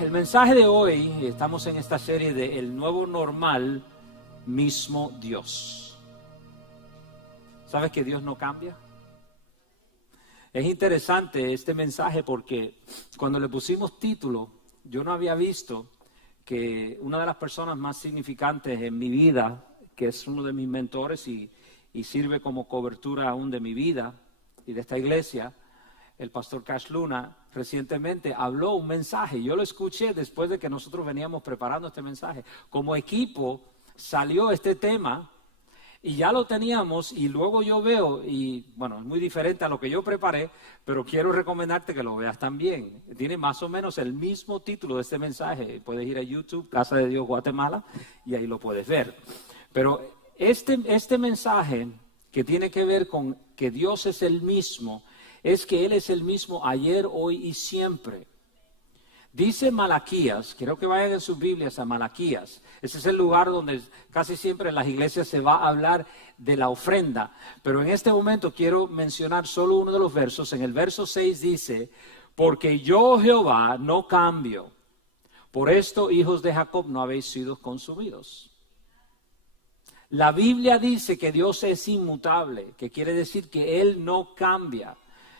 El mensaje de hoy, estamos en esta serie de El Nuevo Normal, Mismo Dios. ¿Sabes que Dios no cambia? Es interesante este mensaje porque cuando le pusimos título, yo no había visto que una de las personas más significantes en mi vida, que es uno de mis mentores y sirve como cobertura aún de mi vida y de esta iglesia, el pastor Cash Luna, recientemente habló un mensaje. Yo lo escuché después de que nosotros veníamos preparando este mensaje. Como equipo salió este tema y ya lo teníamos, y luego yo veo, y bueno, es muy diferente a lo que yo preparé, pero quiero recomendarte que lo veas también. Tiene más o menos el mismo título de este mensaje. Puedes ir a YouTube, Casa de Dios Guatemala, y ahí lo puedes ver. Pero este mensaje que tiene que ver con que Dios es el mismo, es que Él es el mismo ayer, hoy y siempre. Dice Malaquías, quiero que vayan en sus Biblias a Malaquías. Ese es el lugar donde casi siempre en las iglesias se va a hablar de la ofrenda. Pero en este momento quiero mencionar solo uno de los versos. En el verso 6 dice, porque yo Jehová no cambio. Por esto, hijos de Jacob, no habéis sido consumidos. La Biblia dice que Dios es inmutable, que quiere decir que Él no cambia.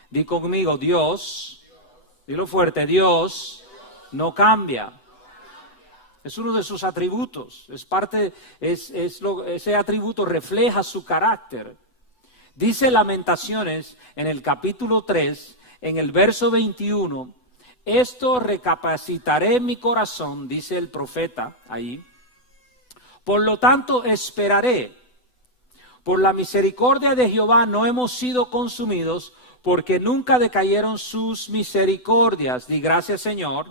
Di conmigo, Dios, dilo fuerte, Dios no cambia. Es uno de sus atributos, es parte, ese atributo refleja su carácter. Dice Lamentaciones en el capítulo 3, en el verso 21, esto recapacitaré mi corazón, dice el profeta ahí, por lo tanto esperaré. Por la misericordia de Jehová no hemos sido consumidos, porque nunca decayeron sus misericordias. Di gracias, Señor.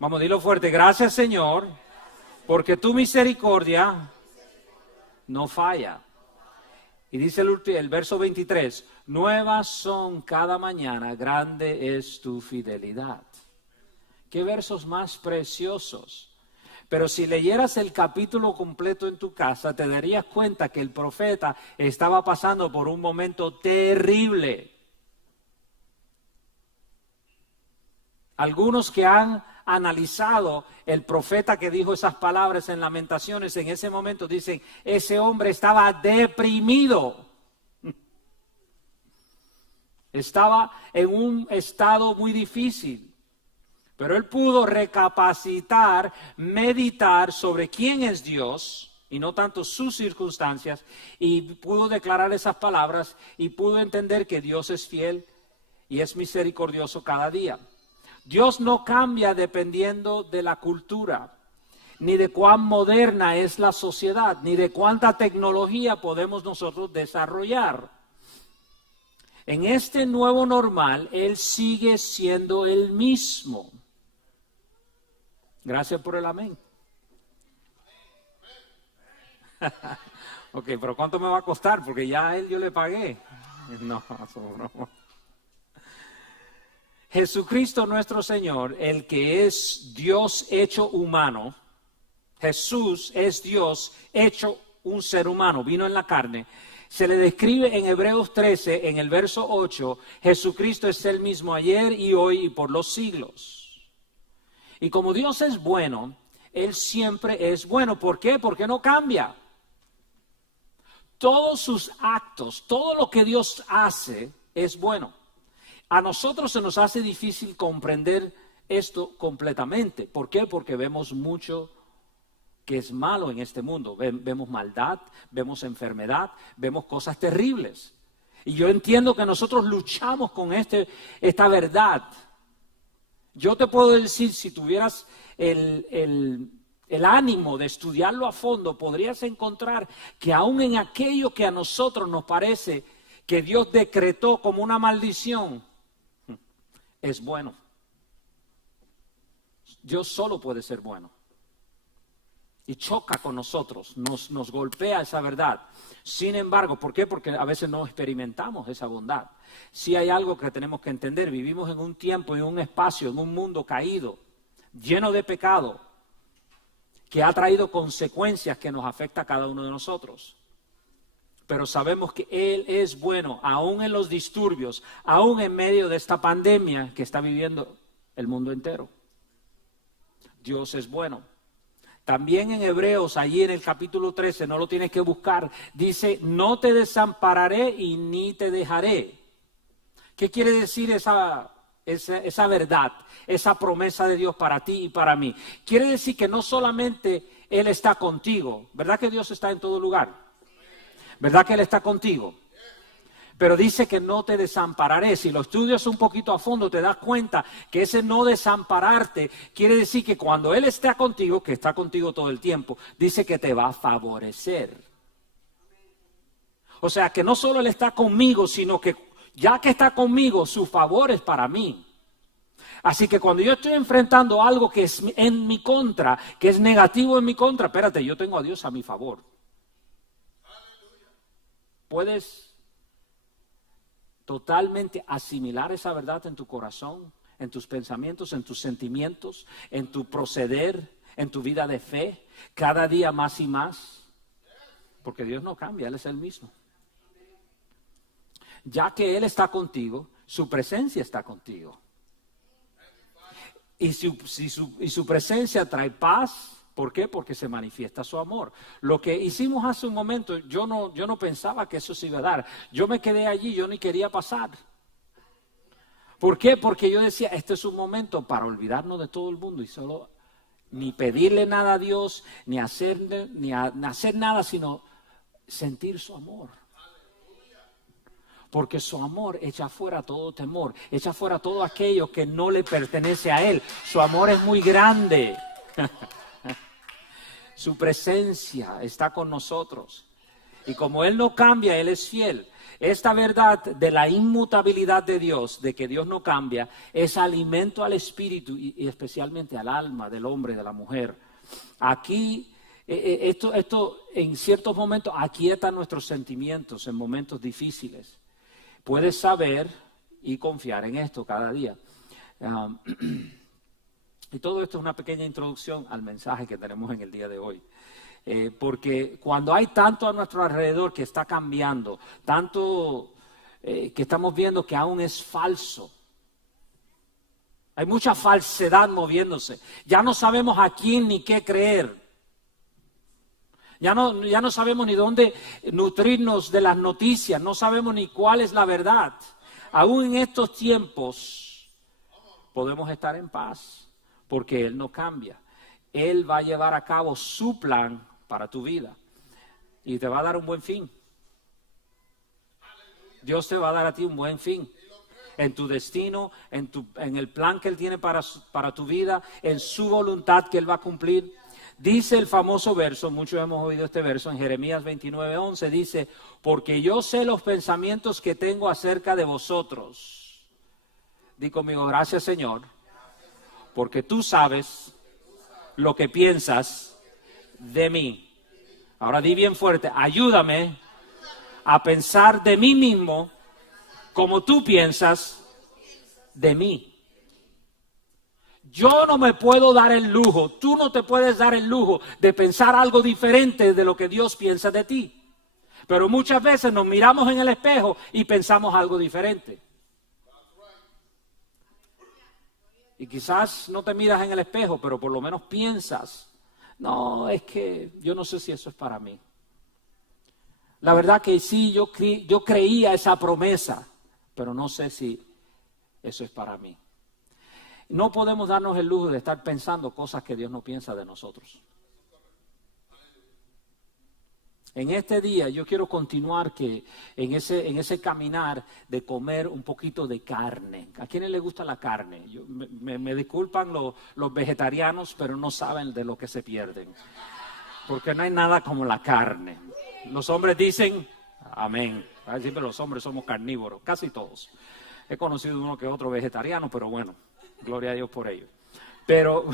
Vamos, dilo fuerte. Gracias, Señor, porque tu misericordia no falla. Y dice el verso 23, nuevas son cada mañana, grande es tu fidelidad. Qué versos más preciosos. Pero si leyeras el capítulo completo en tu casa, te darías cuenta que el profeta estaba pasando por un momento terrible. Algunos que han analizado el profeta que dijo esas palabras en Lamentaciones, en ese momento dicen, ese hombre estaba deprimido. Estaba en un estado muy difícil. Pero él pudo recapacitar, meditar sobre quién es Dios y no tanto sus circunstancias, y pudo declarar esas palabras y pudo entender que Dios es fiel y es misericordioso cada día. Dios no cambia dependiendo de la cultura, ni de cuán moderna es la sociedad, ni de cuánta tecnología podemos nosotros desarrollar. En este nuevo normal, Él sigue siendo el mismo. Gracias por el amén. Ok, pero ¿cuánto me va a costar? Porque ya a Él yo le pagué. No, no. Jesucristo nuestro Señor, el que es Dios hecho humano, Jesús es Dios hecho un ser humano, vino en la carne. Se le describe en Hebreos 13, en el verso 8, Jesucristo es el mismo ayer y hoy y por los siglos. Y como Dios es bueno, Él siempre es bueno. ¿Por qué? Porque no cambia. Todos sus actos, todo lo que Dios hace es bueno. A nosotros se nos hace difícil comprender esto completamente. ¿Por qué? Porque vemos mucho que es malo en este mundo. Vemos maldad, vemos enfermedad, vemos cosas terribles. Y yo entiendo que nosotros luchamos con esta verdad. Yo te puedo decir, si tuvieras el ánimo de estudiarlo a fondo, podrías encontrar que aún en aquello que a nosotros nos parece que Dios decretó como una maldición, es bueno. Dios solo puede ser bueno. Y choca con nosotros, nos golpea esa verdad. Sin embargo, ¿por qué? Porque a veces no experimentamos esa bondad. Sí hay algo que tenemos que entender. Vivimos en un tiempo, en un espacio, en un mundo caído, lleno de pecado, que ha traído consecuencias que nos afecta a cada uno de nosotros. Pero sabemos que Él es bueno, aún en los disturbios, aún en medio de esta pandemia que está viviendo el mundo entero. Dios es bueno. También en Hebreos, allí en el capítulo 13, no lo tienes que buscar, dice, no te desampararé y ni te dejaré. ¿Qué quiere decir esa verdad, esa promesa de Dios para ti y para mí? Quiere decir que no solamente Él está contigo, ¿verdad que Dios está en todo lugar? ¿Verdad que Él está contigo? Pero dice que no te desampararé. Si lo estudias un poquito a fondo, te das cuenta que ese no desampararte quiere decir que cuando Él está contigo, que está contigo todo el tiempo, dice que te va a favorecer. O sea, que no solo Él está conmigo, sino que ya que está conmigo, su favor es para mí. Así que cuando yo estoy enfrentando algo que es en mi contra, que es negativo en mi contra, espérate, yo tengo a Dios a mi favor. Puedes totalmente asimilar esa verdad en tu corazón, en tus pensamientos, en tus sentimientos, en tu proceder, en tu vida de fe, cada día más y más, porque Dios no cambia, Él es el mismo. Ya que Él está contigo, su presencia está contigo. Y su presencia trae paz. ¿Por qué? Porque se manifiesta su amor. Lo que hicimos hace un momento, yo no pensaba que eso se iba a dar. Yo me quedé allí, yo ni quería pasar. ¿Por qué? Porque yo decía, este es un momento para olvidarnos de todo el mundo y solo ni pedirle nada a Dios, ni hacer nada, sino sentir su amor. Porque su amor echa fuera todo temor, echa fuera todo aquello que no le pertenece a Él. Su amor es muy grande. Su presencia está con nosotros. Y como Él no cambia, Él es fiel. Esta verdad de la inmutabilidad de Dios, de que Dios no cambia, es alimento al espíritu y especialmente al alma del hombre y de la mujer. Aquí, esto en ciertos momentos aquieta nuestros sentimientos en momentos difíciles. Puedes saber y confiar en esto cada día. Y todo esto es una pequeña introducción al mensaje que tenemos en el día de hoy. Porque cuando hay tanto a nuestro alrededor que está cambiando, tanto que estamos viendo que aún es falso, hay mucha falsedad moviéndose, ya no sabemos a quién ni qué creer, ya no sabemos ni dónde nutrirnos de las noticias, no sabemos ni cuál es la verdad. Aún en estos tiempos podemos estar en paz. Porque Él no cambia. Él va a llevar a cabo su plan para tu vida. Y te va a dar un buen fin. Dios te va a dar a ti un buen fin. En tu destino, en el plan que Él tiene para tu vida, en su voluntad que Él va a cumplir. Dice el famoso verso, muchos hemos oído este verso en Jeremías 29:11, dice, porque yo sé los pensamientos que tengo acerca de vosotros. Di conmigo, gracias Señor. Porque tú sabes lo que piensas de mí. Ahora di bien fuerte, ayúdame a pensar de mí mismo como tú piensas de mí. Yo no me puedo dar el lujo, tú no te puedes dar el lujo de pensar algo diferente de lo que Dios piensa de ti. Pero muchas veces nos miramos en el espejo y pensamos algo diferente. Y quizás no te miras en el espejo, pero por lo menos piensas, no, es que yo no sé si eso es para mí. La verdad que sí, yo creía esa promesa, pero no sé si eso es para mí. No podemos darnos el lujo de estar pensando cosas que Dios no piensa de nosotros. En este día yo quiero continuar en ese caminar de comer un poquito de carne. ¿A quiénes les gusta la carne? Me disculpan los vegetarianos, pero no saben de lo que se pierden. Porque no hay nada como la carne. Los hombres dicen, amén. Siempre los hombres somos carnívoros, casi todos. He conocido uno que otro vegetariano, pero bueno, gloria a Dios por ello. Pero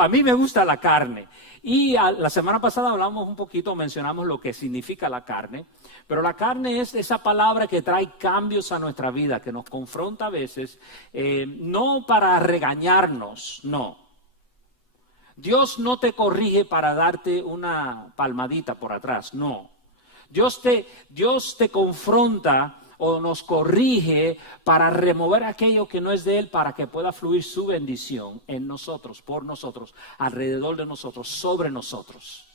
a mí me gusta la carne. Y la semana pasada hablamos un poquito, mencionamos lo que significa la carne. Pero la carne es esa palabra que trae cambios a nuestra vida, que nos confronta a veces, no para regañarnos, no. Dios no te corrige para darte una palmadita por atrás, no. Dios te confronta o nos corrige para remover aquello que no es de Él, para que pueda fluir su bendición en nosotros, por nosotros, alrededor de nosotros, sobre nosotros.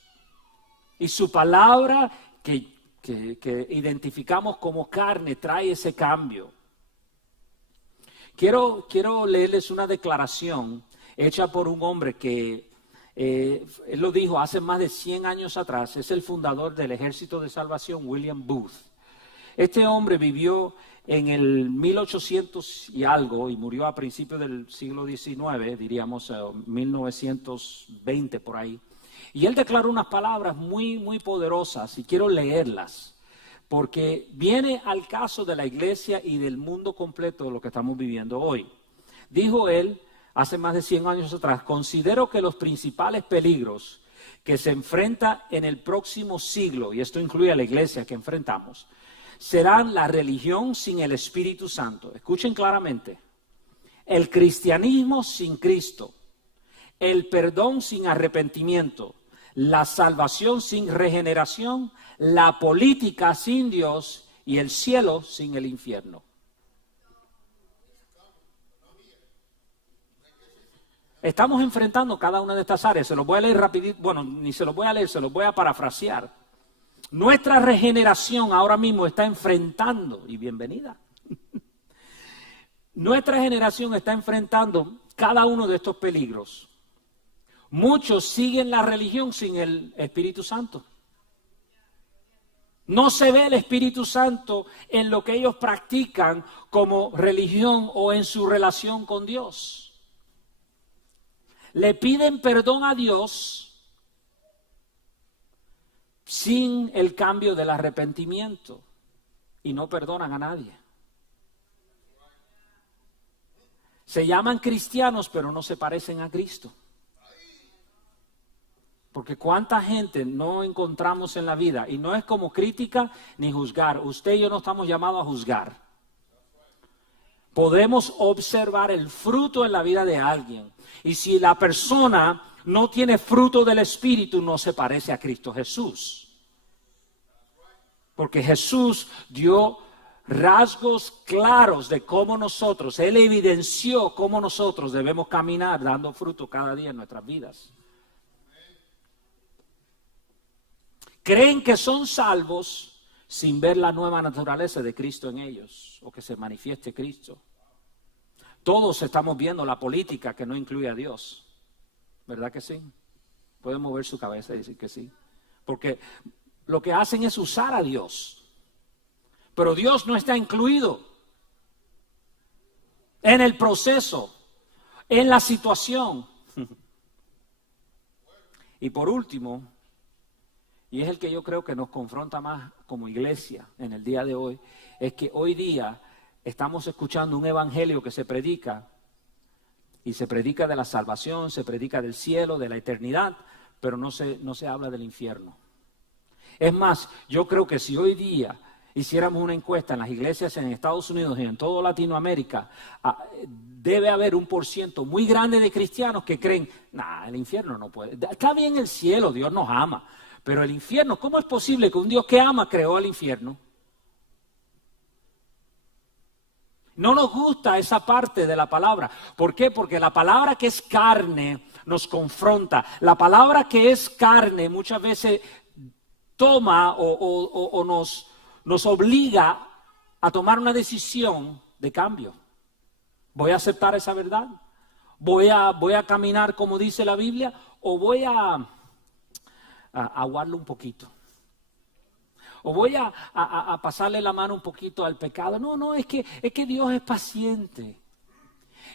Y su palabra que identificamos como carne trae ese cambio. Quiero leerles una declaración hecha por un hombre que él lo dijo hace más de 100 años atrás. Es el fundador del Ejército de Salvación, William Booth. Este hombre vivió en el 1800 y algo y murió a principios del siglo XIX, diríamos 1920 por ahí. Y él declaró unas palabras muy, muy poderosas y quiero leerlas, porque viene al caso de la iglesia y del mundo completo de lo que estamos viviendo hoy. Dijo él, hace más de 100 años atrás: considero que los principales peligros que se enfrenta en el próximo siglo, y esto incluye a la iglesia que enfrentamos, serán la religión sin el Espíritu Santo. Escuchen claramente: el cristianismo sin Cristo, el perdón sin arrepentimiento, la salvación sin regeneración, la política sin Dios y el cielo sin el infierno. Estamos enfrentando cada una de estas áreas. Se los voy a leer rapidito. Bueno, ni se los voy a leer, se los voy a parafrasear. Nuestra regeneración ahora mismo está enfrentando, y bienvenida, nuestra generación está enfrentando cada uno de estos peligros. Muchos siguen la religión sin el Espíritu Santo. No se ve el Espíritu Santo en lo que ellos practican como religión o en su relación con Dios. Le piden perdón a Dios sin el cambio del arrepentimiento y no perdonan a nadie. Se llaman cristianos, pero no se parecen a Cristo. Porque cuánta gente no encontramos en la vida, y no es como crítica ni juzgar. Usted y yo no estamos llamados a juzgar. Podemos observar el fruto en la vida de alguien. Y si la persona no tiene fruto del Espíritu, no se parece a Cristo Jesús. Porque Jesús dio rasgos claros de cómo nosotros, Él evidenció cómo nosotros debemos caminar dando fruto cada día en nuestras vidas. Creen que son salvos sin ver la nueva naturaleza de Cristo en ellos, o que se manifieste Cristo. Todos estamos viendo la política que no incluye a Dios, ¿verdad que sí? Pueden mover su cabeza y decir que sí, porque lo que hacen es usar a Dios, pero Dios no está incluido en el proceso, en la situación. Y por último, y es el que yo creo que nos confronta más como iglesia en el día de hoy, es que hoy día estamos escuchando un evangelio que se predica, y se predica de la salvación, se predica del cielo, de la eternidad, pero no se habla del infierno. Es más, yo creo que si hoy día hiciéramos una encuesta en las iglesias en Estados Unidos y en toda Latinoamérica, debe haber un % muy grande de cristianos que creen, el infierno no puede. Está bien el cielo, Dios nos ama, pero el infierno, ¿cómo es posible que un Dios que ama creó el infierno? No nos gusta esa parte de la palabra. ¿Por qué? Porque la palabra que es carne nos confronta. La palabra que es carne muchas veces toma o nos obliga a tomar una decisión de cambio. ¿Voy a aceptar esa verdad? ¿Voy a caminar como dice la Biblia? ¿O voy a aguarlo un poquito? ¿O voy a pasarle la mano un poquito al pecado? No, es que Dios es paciente.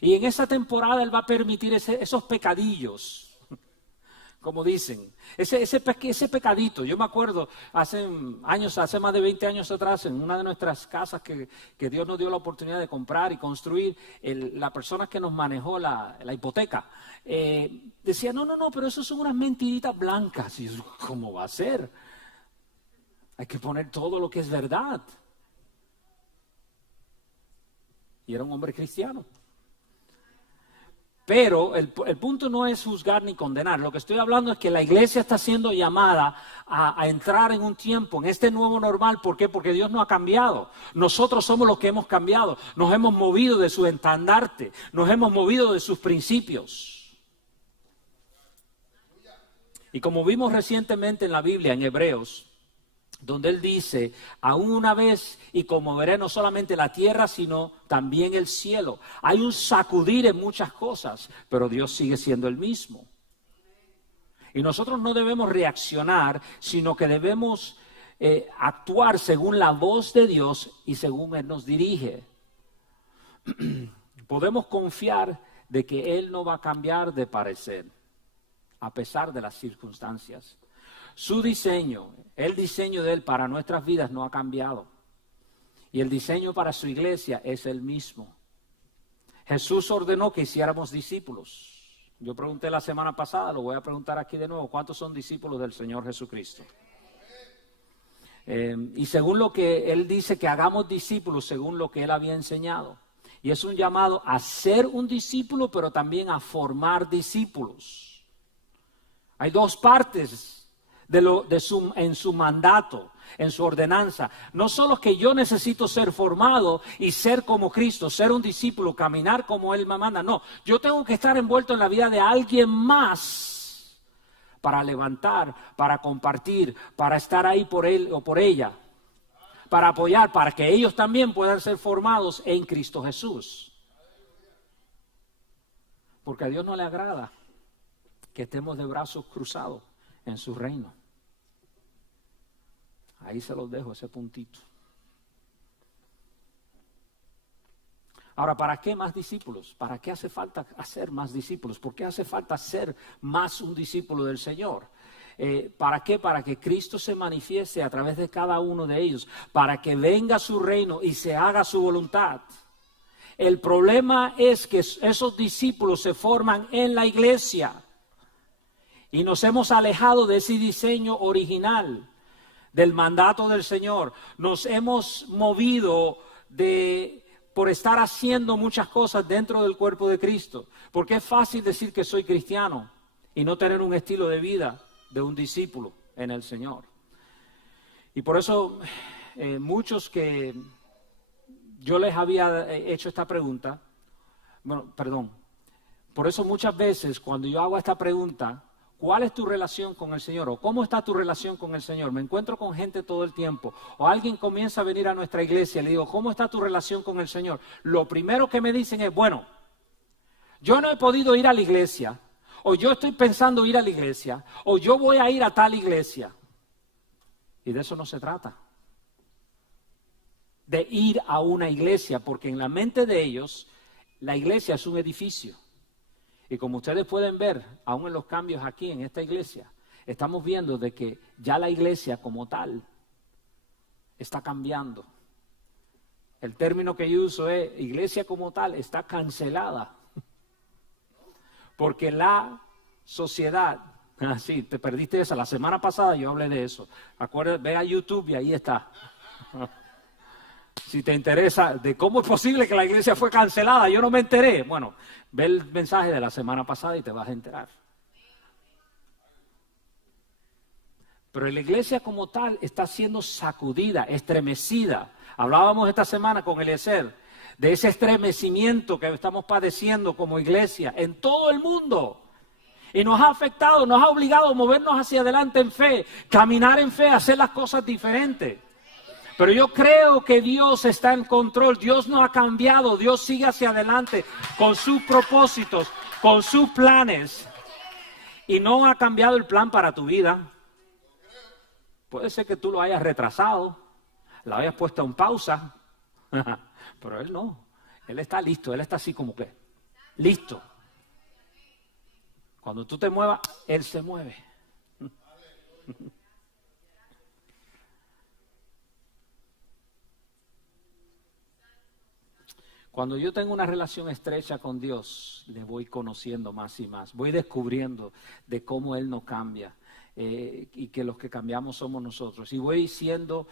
Y en esa temporada Él va a permitir esos pecadillos, como dicen. Ese pecadito. Yo me acuerdo hace más de 20 años atrás, en una de nuestras casas que Dios nos dio la oportunidad de comprar y construir, la persona que nos manejó la hipoteca, decía, no, pero eso son unas mentiritas blancas. Y yo, ¿cómo va a ser? Hay que poner todo lo que es verdad. Y era un hombre cristiano. Pero el punto no es juzgar ni condenar. Lo que estoy hablando es que la iglesia está siendo llamada a entrar en un tiempo, en este nuevo normal. ¿Por qué? Porque Dios no ha cambiado. Nosotros somos los que hemos cambiado. Nos hemos movido de su estandarte. Nos hemos movido de sus principios. Y como vimos recientemente en la Biblia, en Hebreos, donde él dice, aún una vez y conmoveré no solamente la tierra, sino también el cielo. Hay un sacudir en muchas cosas, pero Dios sigue siendo el mismo. Y nosotros no debemos reaccionar, sino que debemos actuar según la voz de Dios y según Él nos dirige. Podemos confiar de que Él no va a cambiar de parecer, a pesar de las circunstancias. Su diseño, el diseño de Él para nuestras vidas no ha cambiado. Y el diseño para su iglesia es el mismo. Jesús ordenó que hiciéramos discípulos. Yo pregunté la semana pasada, lo voy a preguntar aquí de nuevo, ¿cuántos son discípulos del Señor Jesucristo? Y según lo que Él dice, que hagamos discípulos según lo que Él había enseñado. Y es un llamado a ser un discípulo, pero también a formar discípulos. Hay dos partes en su mandato, en su ordenanza. No solo que yo necesito ser formado y ser como Cristo, ser un discípulo, caminar como Él me manda. No, yo tengo que estar envuelto en la vida de alguien más para levantar, para compartir, para estar ahí por él o por ella, para apoyar, para que ellos también puedan ser formados en Cristo Jesús. Porque a Dios no le agrada que estemos de brazos cruzados en su reino. Ahí se los dejo, ese puntito. Ahora, ¿para qué más discípulos? ¿Para qué hace falta hacer más discípulos? ¿Por qué hace falta ser más un discípulo del Señor? ¿Para qué? Para que Cristo se manifieste a través de cada uno de ellos, para que venga su reino y se haga su voluntad. El problema es que esos discípulos se forman en la iglesia. Y nos hemos alejado de ese diseño original, del mandato del Señor. Nos hemos movido por estar haciendo muchas cosas dentro del cuerpo de Cristo. Porque es fácil decir que soy cristiano y no tener un estilo de vida de un discípulo en el Señor. Y por eso muchos que yo les había hecho esta pregunta, por eso muchas veces cuando yo hago esta pregunta, ¿cuál es tu relación con el Señor? ¿O cómo está tu relación con el Señor? Me encuentro con gente todo el tiempo. O alguien comienza a venir a nuestra iglesia y le digo, ¿cómo está tu relación con el Señor? Lo primero que me dicen es, bueno, yo no he podido ir a la iglesia, o yo estoy pensando ir a la iglesia, o yo voy a ir a tal iglesia. Y de eso no se trata. De ir a una iglesia, porque en la mente de ellos, la iglesia es un edificio. Y como ustedes pueden ver, aún en los cambios aquí en esta iglesia, estamos viendo de que ya la iglesia como tal está cambiando. El término que yo uso es, iglesia como tal está cancelada. Porque la sociedad, sí, te perdiste esa, la semana pasada yo hablé de eso. Acuérdate, ve a YouTube y ahí está. Si te interesa de cómo es posible que la iglesia fue cancelada, yo no me enteré. Bueno, ve el mensaje de la semana pasada y te vas a enterar. Pero la iglesia como tal está siendo sacudida, estremecida. Hablábamos esta semana con Eliezer de ese estremecimiento que estamos padeciendo como iglesia en todo el mundo. Y nos ha afectado, nos ha obligado a movernos hacia adelante en fe, caminar en fe, hacer las cosas diferentes. Pero yo creo que Dios está en control, Dios no ha cambiado, Dios sigue hacia adelante con sus propósitos, con sus planes. Y no ha cambiado el plan para tu vida. Puede ser que tú lo hayas retrasado, lo hayas puesto en pausa, pero Él no, Él está listo, Él está así como que, listo. Cuando tú te muevas, Él se mueve. Cuando yo tengo una relación estrecha con Dios, le voy conociendo más y más. Voy descubriendo de cómo Él nos cambia y que los que cambiamos somos nosotros. Y voy siendo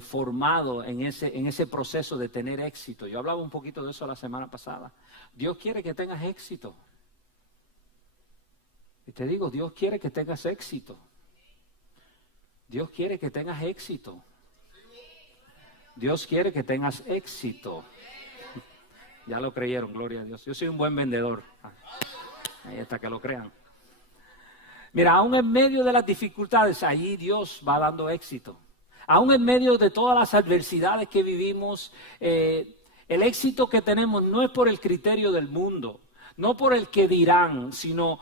formado en ese proceso de tener éxito. Yo hablaba un poquito de eso la semana pasada. Dios quiere que tengas éxito. Y te digo, Dios quiere que tengas éxito. Dios quiere que tengas éxito. Dios quiere que tengas éxito. Ya lo creyeron, gloria a Dios. Yo soy un buen vendedor. Ahí está, que lo crean. Mira, aún en medio de las dificultades, allí Dios va dando éxito. Aún en medio de todas las adversidades que vivimos, el éxito que tenemos no es por el criterio del mundo, no por el que dirán, sino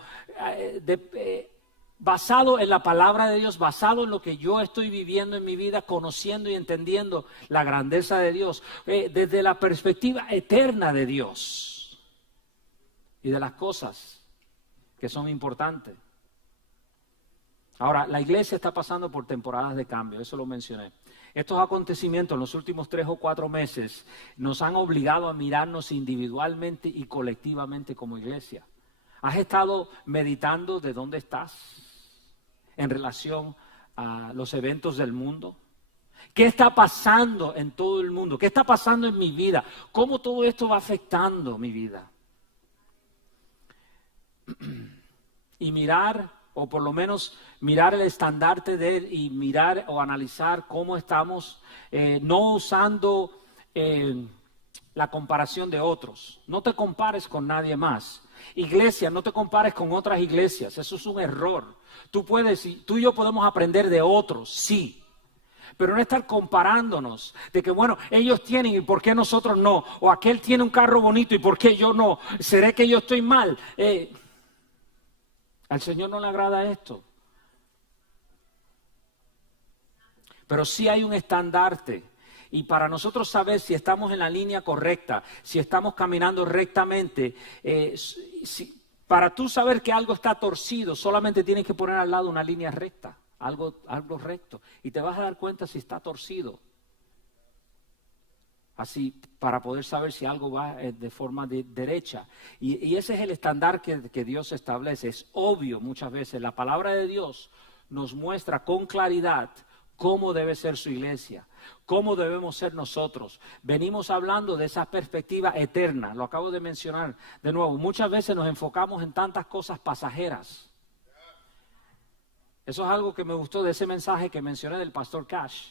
basado en la palabra de Dios, basado en lo que yo estoy viviendo en mi vida, conociendo y entendiendo la grandeza de Dios, desde la perspectiva eterna de Dios y de las cosas que son importantes. Ahora, la iglesia está pasando por temporadas de cambio, eso lo mencioné. Estos acontecimientos en los últimos 3 o 4 meses nos han obligado a mirarnos individualmente y colectivamente como iglesia. ¿Has estado meditando de dónde estás en relación a los eventos del mundo? ¿Qué está pasando en todo el mundo? ¿Qué está pasando en mi vida? ¿Cómo todo esto va afectando mi vida? Y mirar, o por lo menos mirar el estandarte de Él y mirar o analizar cómo estamos, no usando la comparación de otros. No te compares con nadie más. Iglesia, no te compares con otras iglesias, eso es un error. Tú y yo podemos aprender de otros, sí, pero no estar comparándonos de que, bueno, ellos tienen y por qué nosotros no, o aquel tiene un carro bonito y por qué yo no, ¿seré que yo estoy mal? Al Señor no le agrada esto. Pero sí hay un estandarte. Y para nosotros saber si estamos en la línea correcta, si estamos caminando rectamente, para tú saber que algo está torcido, solamente tienes que poner al lado una línea recta, algo recto. Y te vas a dar cuenta si está torcido. Así, para poder saber si algo va de forma derecha. Y ese es el estándar que Dios establece. Es obvio muchas veces. La palabra de Dios nos muestra con claridad cómo debe ser su iglesia, cómo debemos ser nosotros. Venimos hablando de esa perspectiva eterna, lo acabo de mencionar de nuevo. Muchas veces nos enfocamos en tantas cosas pasajeras. Eso es algo que me gustó de ese mensaje que mencioné del pastor Cash.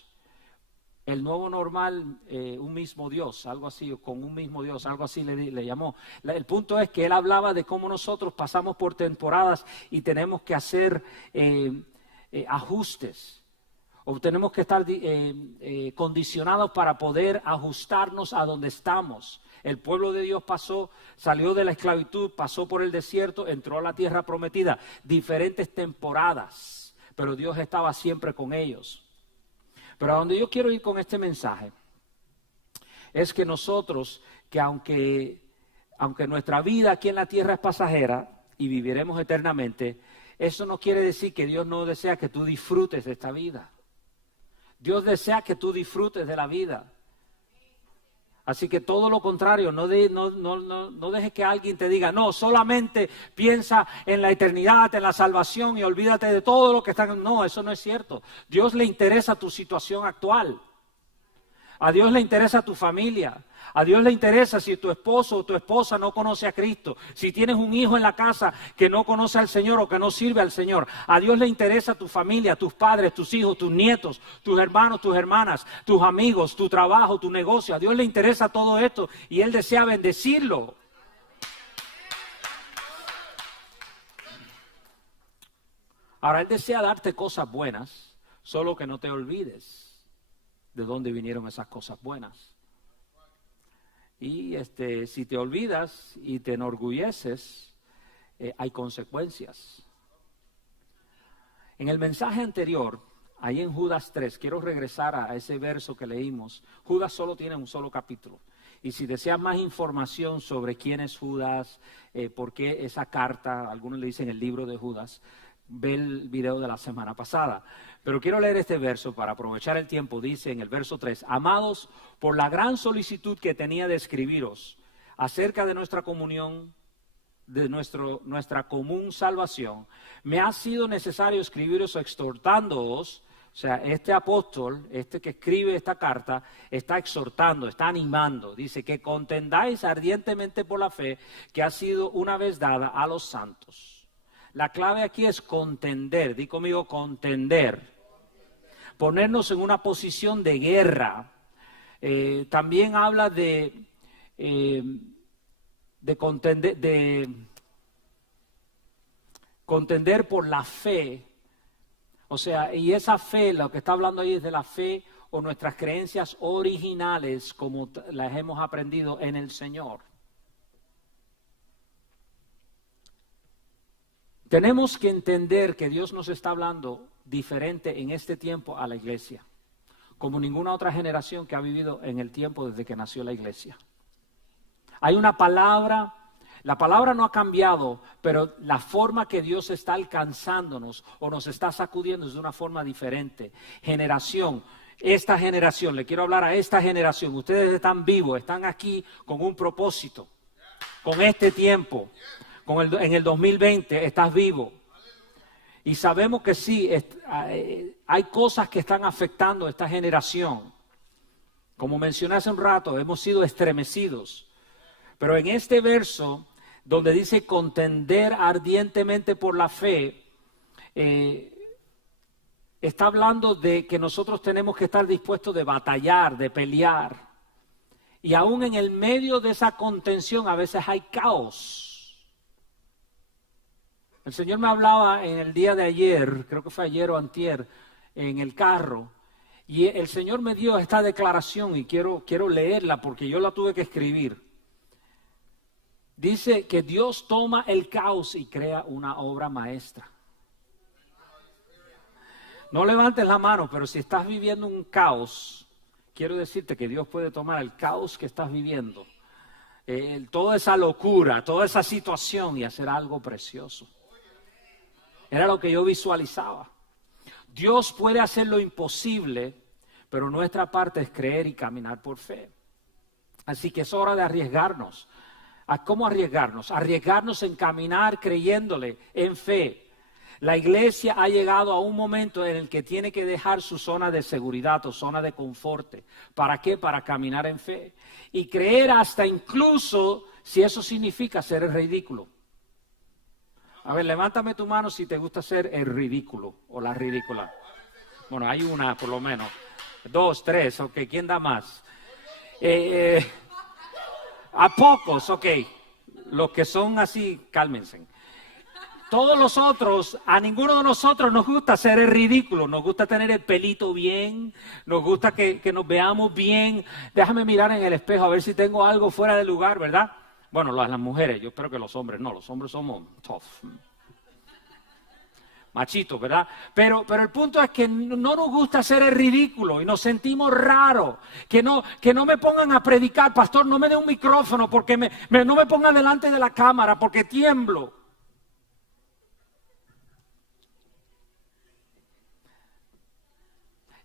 El nuevo normal, un mismo Dios, algo así, con un mismo Dios, algo así le llamó. El punto es que él hablaba de cómo nosotros pasamos por temporadas y tenemos que hacer ajustes. O tenemos que estar condicionados para poder ajustarnos a donde estamos. El pueblo de Dios salió de la esclavitud, pasó por el desierto, entró a la tierra prometida. Diferentes temporadas, pero Dios estaba siempre con ellos. Pero a donde yo quiero ir con este mensaje es que nosotros, que aunque nuestra vida aquí en la tierra es pasajera y viviremos eternamente, eso no quiere decir que Dios no desea que tú disfrutes de esta vida. Dios desea que tú disfrutes de la vida. Así que todo lo contrario, no dejes que alguien te diga, no, solamente piensa en la eternidad, en la salvación y olvídate de todo lo que está. No, eso no es cierto. Dios le interesa tu situación actual. A Dios le interesa tu familia. A Dios le interesa si tu esposo o tu esposa no conoce a Cristo. Si tienes un hijo en la casa que no conoce al Señor o que no sirve al Señor. A Dios le interesa tu familia, tus padres, tus hijos, tus nietos, tus hermanos, tus hermanas, tus amigos, tu trabajo, tu negocio. A Dios le interesa todo esto y Él desea bendecirlo. Ahora, Él desea darte cosas buenas, solo que no te olvides de dónde vinieron esas cosas buenas. Y si te olvidas y te enorgulleces, hay consecuencias. En el mensaje anterior, ahí en Judas 3, quiero regresar a ese verso que leímos. Judas solo tiene un solo capítulo. Y si deseas más información sobre quién es Judas, por qué esa carta, algunos le dicen el libro de Judas, ve el video de la semana pasada. Pero quiero leer este verso para aprovechar el tiempo. Dice en el verso 3, amados, por la gran solicitud que tenía de escribiros acerca de nuestra comunión, de nuestra común salvación, me ha sido necesario escribiros exhortándoos. O sea, este apóstol, que escribe esta carta, está exhortando, está animando. Dice que contendáis ardientemente por la fe que ha sido una vez dada a los santos. La clave aquí es contender. Di conmigo, contender. Ponernos en una posición de guerra. También habla de contender por la fe. O sea, y esa fe, lo que está hablando ahí es de la fe o nuestras creencias originales como las hemos aprendido en el Señor. Tenemos que entender que Dios nos está hablando diferente en este tiempo a la iglesia, como ninguna otra generación que ha vivido en el tiempo desde que nació la iglesia. Hay una palabra, la palabra no ha cambiado, pero la forma que Dios está alcanzándonos o nos está sacudiendo es de una forma diferente. Generación, esta generación, le quiero hablar a esta generación, ustedes están vivos, están aquí con un propósito, con este tiempo. En el 2020 estás vivo. Y sabemos que sí, hay cosas que están afectando a esta generación. Como mencioné hace un rato, hemos sido estremecidos. Pero en este verso, donde dice contender ardientemente por la fe, está hablando de que nosotros tenemos que estar dispuestos de batallar, de pelear. Y aún en el medio de esa contención a veces hay caos. El Señor me hablaba en el día de ayer, creo que fue ayer o antier, en el carro, y el Señor me dio esta declaración y quiero leerla porque yo la tuve que escribir. Dice que Dios toma el caos y crea una obra maestra. No levantes la mano, pero si estás viviendo un caos, quiero decirte que Dios puede tomar el caos que estás viviendo, toda esa locura, toda esa situación y hacer algo precioso. Era lo que yo visualizaba. Dios puede hacer lo imposible, pero nuestra parte es creer y caminar por fe. Así que es hora de arriesgarnos. ¿A cómo arriesgarnos? Arriesgarnos en caminar creyéndole en fe. La iglesia ha llegado a un momento en el que tiene que dejar su zona de seguridad o zona de confort. ¿Para qué? Para caminar en fe. Y creer hasta incluso si eso significa ser el ridículo. A ver, levántame tu mano si te gusta ser el ridículo o la ridícula. Bueno, hay una por lo menos. 2, 3, ok, ¿quién da más? A pocos, ok. Los que son así, cálmense. Todos los otros, a ninguno de nosotros nos gusta ser el ridículo, nos gusta tener el pelito bien, nos gusta que nos veamos bien. Déjame mirar en el espejo a ver si tengo algo fuera de lugar, ¿verdad? Bueno, las mujeres, yo espero que los hombres no, los hombres somos tough, machitos, ¿verdad? Pero el punto es que no nos gusta hacer el ridículo y nos sentimos raros, que no me pongan a predicar, pastor, no me dé un micrófono porque no me pongan delante de la cámara porque tiemblo.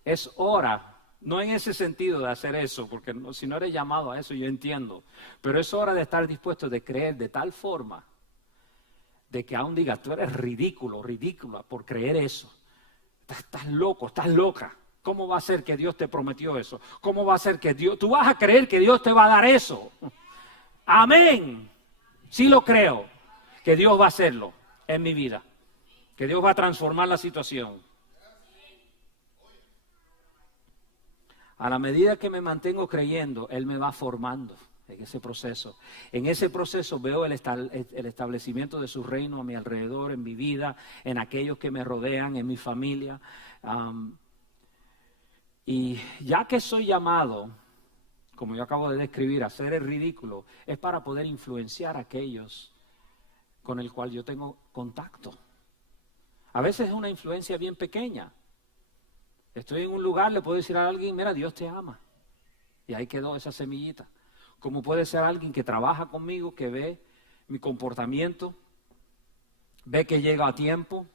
Es hora. No en ese sentido de hacer eso, porque si no eres llamado a eso, yo entiendo. Pero es hora de estar dispuesto de creer de tal forma de que aún digas, tú eres ridícula por creer eso. Estás loco, estás loca. ¿Cómo va a ser que Dios te prometió eso? ¿Cómo va a ser que Dios, tú vas a creer que Dios te va a dar eso? Amén. Sí lo creo, que Dios va a hacerlo en mi vida. Que Dios va a transformar la situación. A la medida que me mantengo creyendo, Él me va formando en ese proceso. En ese proceso veo el establecimiento de su reino a mi alrededor, en mi vida, en aquellos que me rodean, en mi familia. Y ya que soy llamado, como yo acabo de describir, a hacer el ridículo, es para poder influenciar a aquellos con el cual yo tengo contacto. A veces es una influencia bien pequeña. Estoy en un lugar, le puedo decir a alguien, mira, Dios te ama. Y ahí quedó esa semillita. Como puede ser alguien que trabaja conmigo, que ve mi comportamiento, ve que llego a tiempo,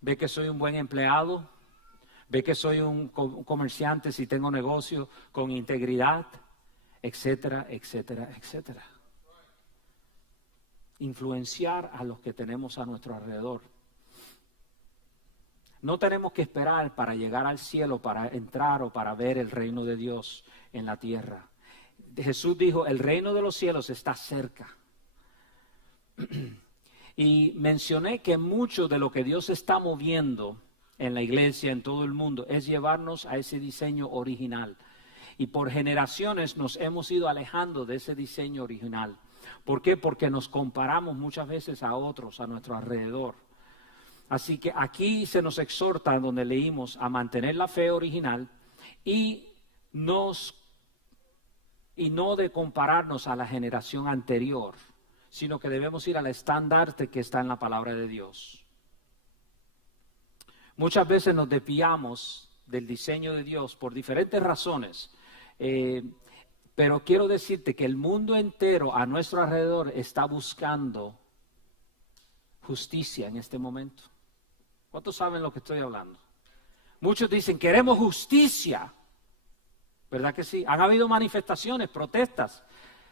ve que soy un buen empleado, ve que soy un comerciante si tengo negocio con integridad, etcétera, etcétera, etcétera. Influenciar a los que tenemos a nuestro alrededor. No tenemos que esperar para llegar al cielo, para entrar o para ver el reino de Dios en la tierra. Jesús dijo, el reino de los cielos está cerca. Y mencioné que mucho de lo que Dios está moviendo en la iglesia, en todo el mundo, es llevarnos a ese diseño original. Y por generaciones nos hemos ido alejando de ese diseño original. ¿Por qué? Porque nos comparamos muchas veces a otros, a nuestro alrededor. Así que aquí se nos exhorta, donde leímos, a mantener la fe original y no de compararnos a la generación anterior, sino que debemos ir al estandarte que está en la palabra de Dios. Muchas veces nos desviamos del diseño de Dios por diferentes razones, pero quiero decirte que el mundo entero a nuestro alrededor está buscando justicia en este momento. ¿Cuántos saben lo que estoy hablando? Muchos dicen, queremos justicia. ¿Verdad que sí? Han habido manifestaciones, protestas,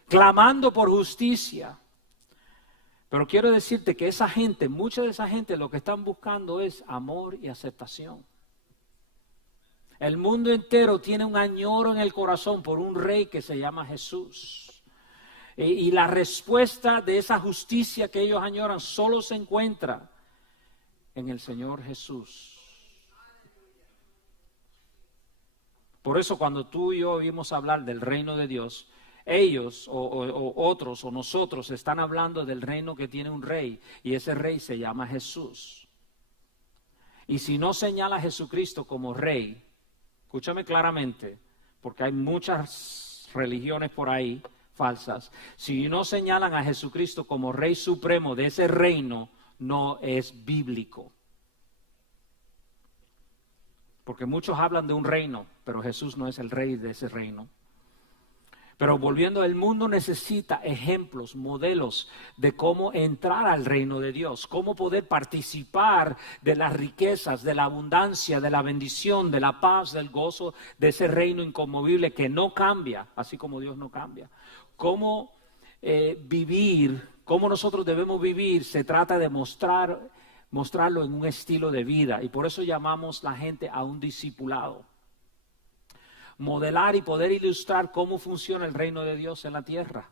clamando por justicia. Pero quiero decirte que esa gente, mucha de esa gente, lo que están buscando es amor y aceptación. El mundo entero tiene un añoro en el corazón por un rey que se llama Jesús. Y la respuesta de esa justicia que ellos añoran solo se encuentra en el Señor Jesús. Por eso cuando tú y yo oímos hablar del reino de Dios, ellos o otros o nosotros están hablando del reino que tiene un rey y ese rey se llama Jesús. Y si no señala a Jesucristo como rey, escúchame claramente, porque hay muchas religiones por ahí falsas, si no señalan a Jesucristo como rey supremo de ese reino, no es bíblico. Porque muchos hablan de un reino, pero Jesús no es el rey de ese reino. Pero volviendo, el mundo necesita ejemplos, modelos de cómo entrar al reino de Dios, cómo poder participar de las riquezas, de la abundancia, de la bendición, de la paz, del gozo de ese reino inconmovible que no cambia, así como Dios no cambia. Cómo vivir, cómo nosotros debemos vivir, se trata de mostrarlo en un estilo de vida, y por eso llamamos la gente a un discipulado. Modelar y poder ilustrar cómo funciona el reino de Dios en la tierra.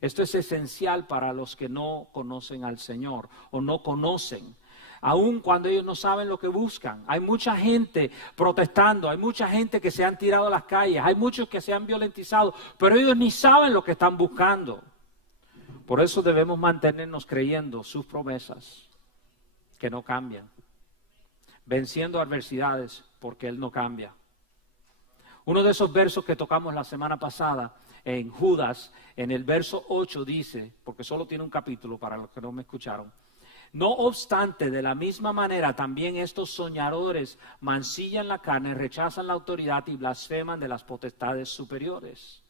Esto es esencial para los que no conocen al Señor o no conocen, aun cuando ellos no saben lo que buscan. Hay mucha gente protestando, hay mucha gente que se han tirado a las calles, hay muchos que se han violentizado, pero ellos ni saben lo que están buscando. Por eso debemos mantenernos creyendo sus promesas, que no cambian, venciendo adversidades, porque Él no cambia. Uno de esos versos que tocamos la semana pasada en Judas, en el verso 8 dice, porque solo tiene un capítulo para los que no me escucharon: no obstante, de la misma manera también estos soñadores mancillan la carne, rechazan la autoridad y blasfeman de las potestades superiores.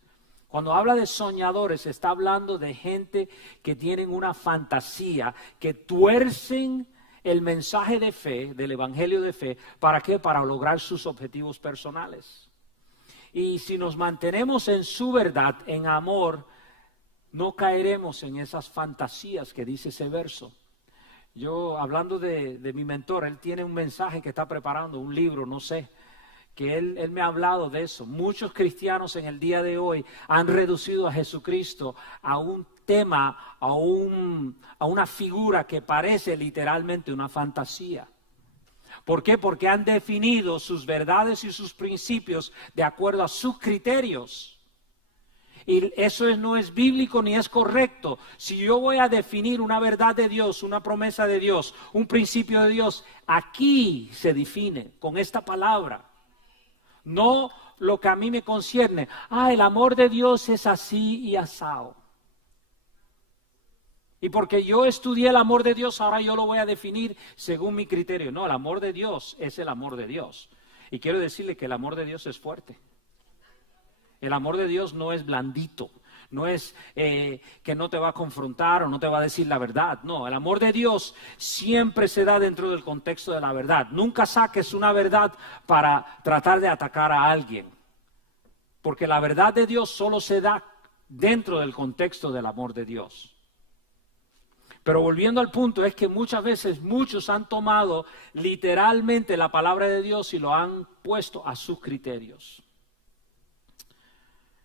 Cuando habla de soñadores, está hablando de gente que tienen una fantasía, que tuercen el mensaje de fe, del evangelio de fe. ¿Para qué? Para lograr sus objetivos personales. Y si nos mantenemos en su verdad, en amor, no caeremos en esas fantasías que dice ese verso. Yo, hablando de mi mentor, él tiene un mensaje que está preparando, un libro, no sé, que él me ha hablado de eso. Muchos cristianos en el día de hoy han reducido a Jesucristo a un tema, a una figura que parece literalmente una fantasía. ¿Por qué? Porque han definido sus verdades y sus principios de acuerdo a sus criterios. Y eso no es bíblico ni es correcto. Si yo voy a definir una verdad de Dios, una promesa de Dios, un principio de Dios, aquí se define con esta palabra. No lo que a mí me concierne. El amor de Dios es así y asao. Y porque yo estudié el amor de Dios, ahora yo lo voy a definir según mi criterio. No, el amor de Dios es el amor de Dios. Y quiero decirle que el amor de Dios es fuerte. El amor de Dios no es blandito. No es que no te va a confrontar o no te va a decir la verdad. No, el amor de Dios siempre se da dentro del contexto de la verdad. Nunca saques una verdad para tratar de atacar a alguien. Porque la verdad de Dios solo se da dentro del contexto del amor de Dios. Pero volviendo al punto, es que muchas veces muchos han tomado literalmente la palabra de Dios y lo han puesto a sus criterios.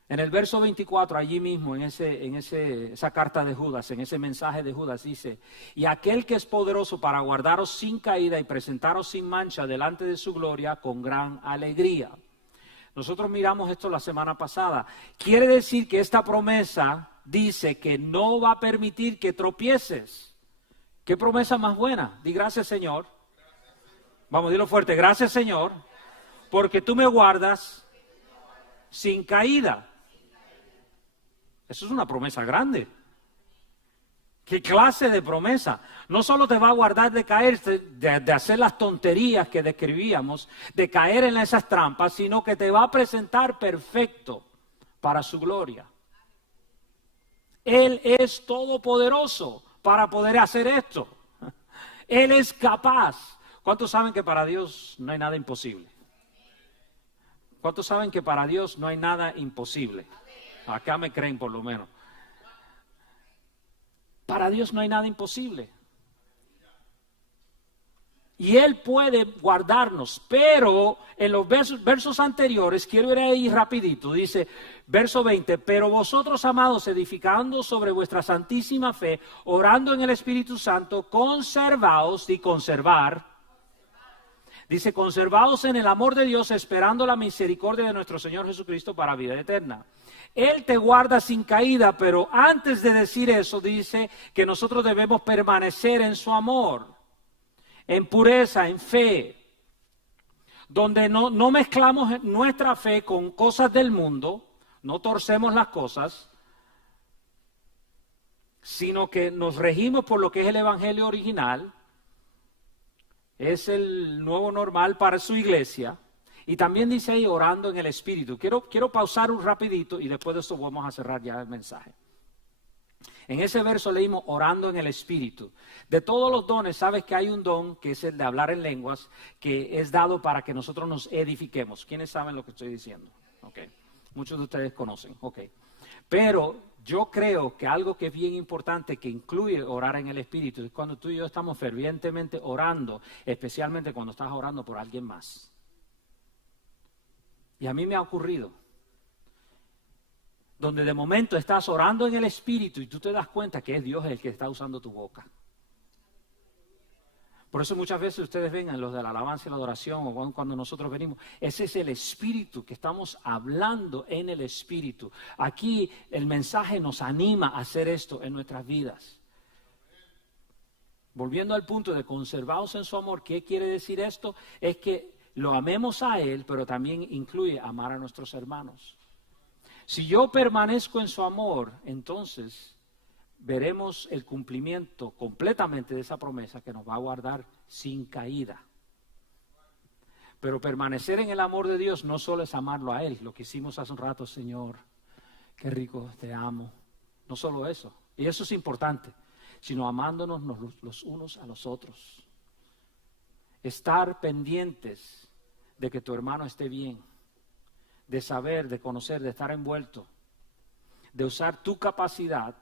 En el verso 24, allí mismo, en esa carta de Judas, en ese mensaje de Judas, dice: y aquel que es poderoso para guardaros sin caída y presentaros sin mancha delante de su gloria con gran alegría. Nosotros miramos esto la semana pasada. Quiere decir que esta promesa dice que no va a permitir que tropieces. ¿Qué promesa más buena? Di gracias, Señor. Vamos, dilo fuerte. Gracias, Señor, porque tú me guardas sin caída. Eso es una promesa grande. ¿Qué clase de promesa? No solo te va a guardar de caer, de hacer las tonterías que describíamos, de caer en esas trampas, sino que te va a presentar perfecto para su gloria. Él es todopoderoso para poder hacer esto. Él es capaz. ¿Cuántos saben que para Dios no hay nada imposible? ¿Cuántos saben que para Dios no hay nada imposible? Acá me creen por lo menos. Para Dios no hay nada imposible. Y Él puede guardarnos, pero en los versos anteriores, quiero ir ahí rapidito, dice, verso 20, pero vosotros, amados, edificando sobre vuestra santísima fe, orando en el Espíritu Santo, conservaos y conservar. Dice, conservaos en el amor de Dios, esperando la misericordia de nuestro Señor Jesucristo para vida eterna. Él te guarda sin caída, pero antes de decir eso, dice que nosotros debemos permanecer en su amor, en pureza, en fe, donde no mezclamos nuestra fe con cosas del mundo, no torcemos las cosas, sino que nos regimos por lo que es el Evangelio original. Es el nuevo normal para su iglesia. Y también dice ahí orando en el Espíritu. Quiero pausar un rapidito y después de esto vamos a cerrar ya el mensaje. En ese verso leímos orando en el Espíritu. De todos los dones, sabes que hay un don que es el de hablar en lenguas, que es dado para que nosotros nos edifiquemos. ¿Quiénes saben lo que estoy diciendo? Okay. Muchos de ustedes conocen. Okay. Pero yo creo que algo que es bien importante, que incluye orar en el Espíritu, es cuando tú y yo estamos fervientemente orando, especialmente cuando estás orando por alguien más. Y a mí me ha ocurrido, donde de momento estás orando en el Espíritu y tú te das cuenta que es Dios el que está usando tu boca. Por eso muchas veces ustedes ven en los de la alabanza y la adoración, o cuando nosotros venimos, ese es el Espíritu, que estamos hablando en el Espíritu. Aquí el mensaje nos anima a hacer esto en nuestras vidas. Volviendo al punto de conservados en su amor, ¿qué quiere decir esto? Es que lo amemos a Él, pero también incluye amar a nuestros hermanos. Si yo permanezco en su amor, entonces veremos el cumplimiento completamente de esa promesa que nos va a guardar sin caída. Pero permanecer en el amor de Dios no solo es amarlo a Él, lo que hicimos hace un rato, Señor, qué rico, te amo. No solo eso, y eso es importante, sino amándonos los unos a los otros. Estar pendientes de que tu hermano esté bien, de saber, de conocer, de estar envuelto, de usar tu capacidad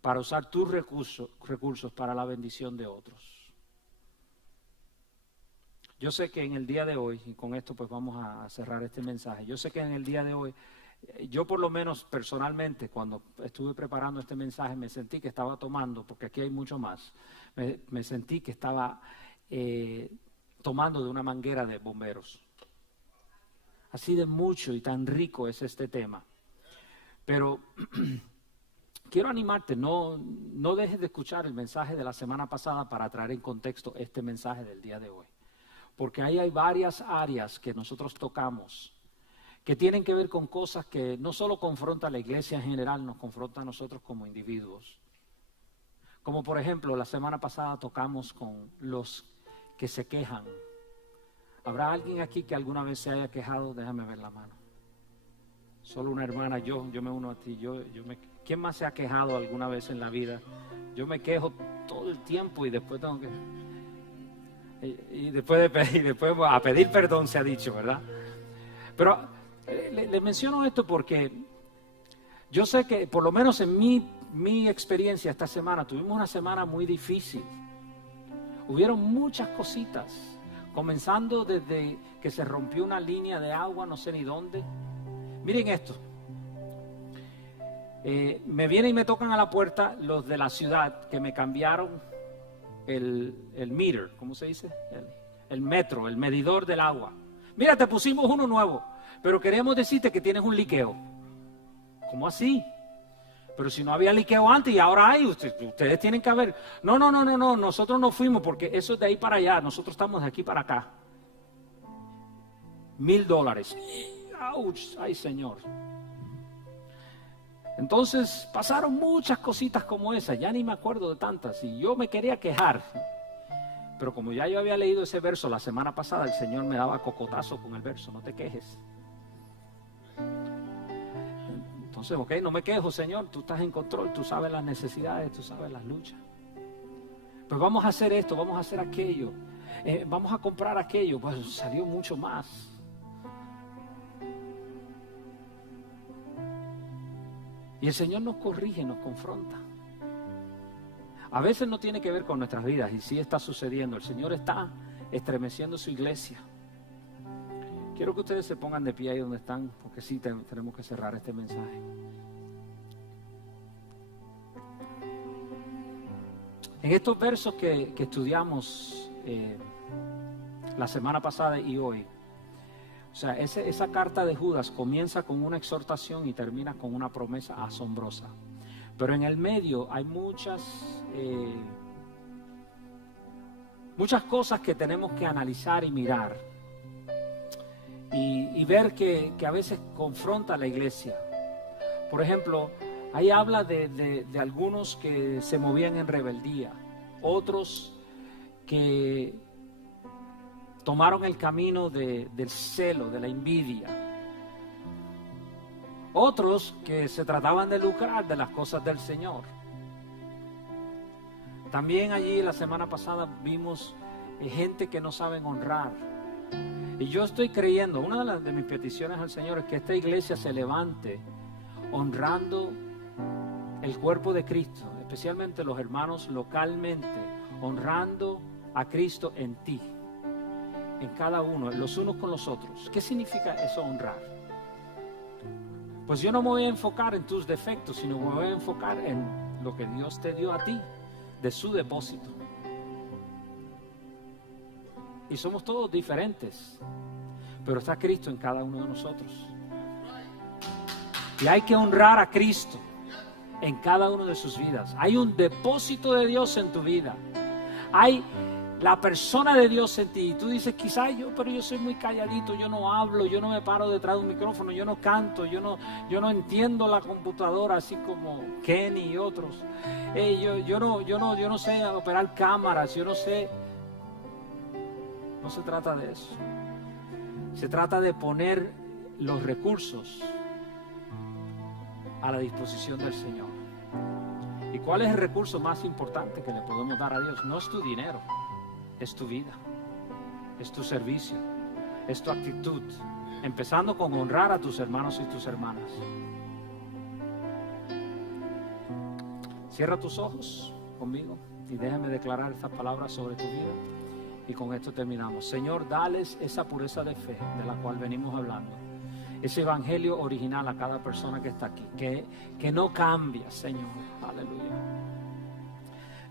para usar tus recursos para la bendición de otros. Yo sé que en el día de hoy, y con esto pues vamos a cerrar este mensaje, yo sé que en el día de hoy, yo por lo menos personalmente, cuando estuve preparando este mensaje, me sentí que estaba tomando, porque aquí hay mucho más, me sentí que estaba tomando de una manguera de bomberos. Así de mucho y tan rico es este tema. Pero quiero animarte, no dejes de escuchar el mensaje de la semana pasada para traer en contexto este mensaje del día de hoy. Porque ahí hay varias áreas que nosotros tocamos que tienen que ver con cosas que no solo confronta a la iglesia en general, nos confronta a nosotros como individuos. Como por ejemplo, la semana pasada tocamos con los que se quejan. ¿Habrá alguien aquí que alguna vez se haya quejado? Déjame ver la mano. Solo una hermana, yo me uno a ti. ¿Quién más se ha quejado alguna vez en la vida? Yo me quejo todo el tiempo y después tengo que... Y después a pedir perdón se ha dicho, ¿verdad? Pero le menciono esto porque yo sé que por lo menos en mi experiencia esta semana, tuvimos una semana muy difícil. Hubieron muchas cositas, comenzando desde que se rompió una línea de agua, no sé ni dónde. Miren esto, me vienen y me tocan a la puerta los de la ciudad que me cambiaron el meter, ¿cómo se dice? El metro, el medidor del agua. Mira, te pusimos uno nuevo, pero queremos decirte que tienes un liqueo. ¿Cómo así? Pero si no había liqueo antes y ahora hay, ustedes tienen que haber. No, nosotros no fuimos porque eso es de ahí para allá, nosotros estamos de aquí para acá. $1,000. ¡Auch! ¡Ay, Señor! Entonces pasaron muchas cositas como esas, ya ni me acuerdo de tantas, y yo me quería quejar. Pero como ya yo había leído ese verso la semana pasada, el Señor me daba cocotazo con el verso, no te quejes. Entonces, ok, no me quejo, Señor, tú estás en control, tú sabes las necesidades, tú sabes las luchas. Pero vamos a hacer esto, vamos a hacer aquello, vamos a comprar aquello, pues salió mucho más. Y el Señor nos corrige, nos confronta. A veces no tiene que ver con nuestras vidas, y sí está sucediendo. El Señor está estremeciendo su iglesia. Quiero que ustedes se pongan de pie ahí donde están, porque sí tenemos que cerrar este mensaje. En estos versos que estudiamos la semana pasada y hoy, o sea, esa carta de Judas comienza con una exhortación y termina con una promesa asombrosa. Pero en el medio hay muchas cosas que tenemos que analizar y mirar. Y ver que a veces confronta a la iglesia. Por ejemplo, ahí habla de algunos que se movían en rebeldía. Otros que tomaron el camino del celo, de la envidia. Otros que se trataban de lucrar de las cosas del Señor. También allí la semana pasada vimos gente que no saben honrar. Y yo estoy creyendo, una de mis peticiones al Señor es que esta iglesia se levante honrando el cuerpo de Cristo, especialmente los hermanos localmente, honrando a Cristo en ti, en cada uno, los unos con los otros. ¿Qué significa eso, honrar? Pues yo no me voy a enfocar en tus defectos, sino me voy a enfocar en lo que Dios te dio a ti, de su depósito. Y somos todos diferentes, pero está Cristo en cada uno de nosotros. Y hay que honrar a Cristo en cada uno de sus vidas. Hay un depósito de Dios en tu vida. Hay la persona de Dios en ti. Y tú dices, quizás pero yo soy muy calladito, yo no hablo, yo no me paro detrás de un micrófono, yo no canto, yo no entiendo la computadora así como Kenny y otros. Yo no sé operar cámaras, yo no sé. No se trata de eso. Se trata de poner los recursos a la disposición del Señor. ¿Y cuál es el recurso más importante que le podemos dar a Dios? No es tu dinero, es tu vida, es tu servicio, es tu actitud, empezando con honrar a tus hermanos y tus hermanas. Cierra tus ojos conmigo y déjame declarar estas palabras sobre tu vida. Y con esto terminamos. Señor, dales esa pureza de fe de la cual venimos hablando. Ese evangelio original a cada persona que está aquí. Que no cambia, Señor. Aleluya.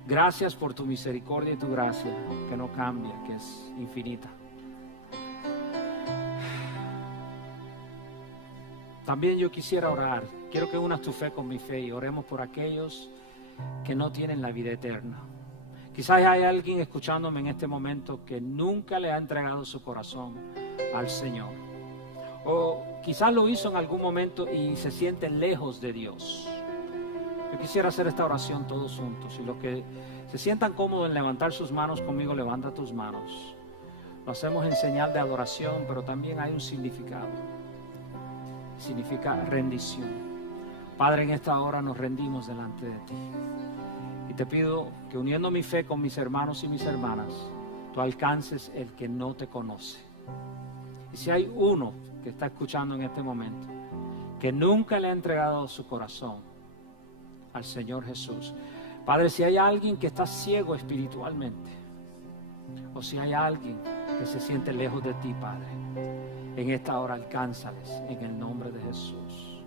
Gracias por tu misericordia y tu gracia, que no cambia, que es infinita. También yo quisiera orar. Quiero que unas tu fe con mi fe y oremos por aquellos que no tienen la vida eterna. Quizás hay alguien escuchándome en este momento que nunca le ha entregado su corazón al Señor. O quizás lo hizo en algún momento y se siente lejos de Dios. Yo quisiera hacer esta oración todos juntos. Y los que se sientan cómodos en levantar sus manos conmigo, levanta tus manos. Lo hacemos en señal de adoración, pero también hay un significado. Significa rendición. Padre, en esta hora nos rendimos delante de ti. Y te pido que uniendo mi fe con mis hermanos y mis hermanas, tú alcances el que no te conoce. Y si hay uno que está escuchando en este momento, que nunca le ha entregado su corazón al Señor Jesús. Padre, si hay alguien que está ciego espiritualmente, o si hay alguien que se siente lejos de ti, Padre, en esta hora alcánzales en el nombre de Jesús.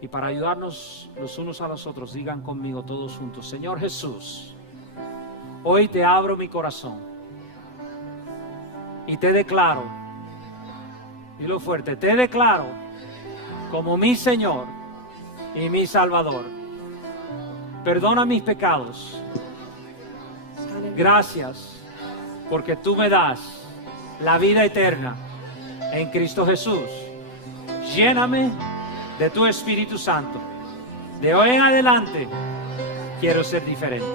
Y para ayudarnos los unos a los otros, digan conmigo todos juntos: Señor Jesús, hoy te abro mi corazón y te declaro, dilo fuerte, te declaro como mi Señor y mi Salvador. Perdona mis pecados. Gracias porque tú me das la vida eterna en Cristo Jesús. Lléname de tu Espíritu Santo. De hoy en adelante quiero ser diferente.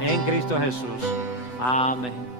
En Cristo Jesús. Amén.